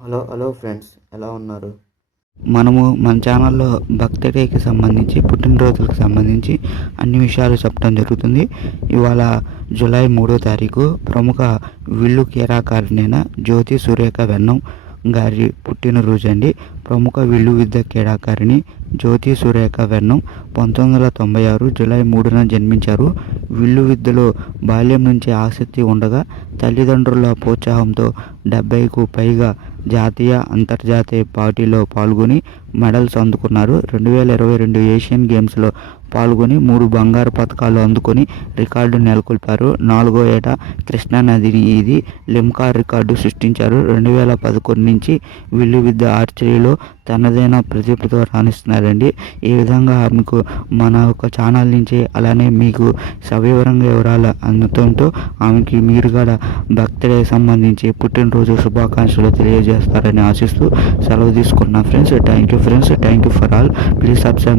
Hello hello friends ఎలా ఉన్నారు? మనము మన ఛానల్లో బర్త్డేకి సంబంధించి పుట్టినరోజులకు సంబంధించి అన్ని విషయాలు చెప్పడం జరుగుతుంది. ఇవాళ జూలై మూడో తారీఖు ప్రముఖ విల్లు క్రీడాకారిణైన జ్యోతి సురేఖ వెన్నం గారి పుట్టినరోజు అండి ప్రముఖ విల్లు విద్య క్రీడాకారిణి జ్యోతి సురేఖ వెన్నం పంతొమ్మిది వందల తొంభై ఆరు జూలై మూడున జన్మించారు. విల్లు విద్యలో బాల్యం నుంచి ఆసక్తి ఉండగా తల్లిదండ్రుల ప్రోత్సాహంతో డెబ్బైకు పైగా జాతీయ అంతర్జాతీయ పోటీలో పాల్గొని మెడల్స్ అందుకున్నారు. రెండు వేల ఇరవై రెండు ఏషియన్ గేమ్స్లో పాల్గొని మూడు బంగారు పథకాలు అందుకొని రికార్డు నెలకొల్పారు. నాలుగో ఏట కృష్ణానది ఇది లిమ్కా రికార్డు సృష్టించారు. రెండు వేల పదకొండు నుంచి విల్లు విద్య ఆర్చరీలో తనదైన ప్రతిభతో రాణిస్తున్నారండి ఈ విధంగా మీకు మన యొక్క ఛానల్ నుంచి అలానే మీకు సవివరంగా వివరాలు అందడంతో ఆమెకి మీరు కూడా బర్త్డే సంబంధించి పుట్టినరోజు శుభాకాంక్షలు తెలియజేస్తారని ఆశిస్తూ సెలవు తీసుకున్నా friends thank you friends thank you for all. Please subscribe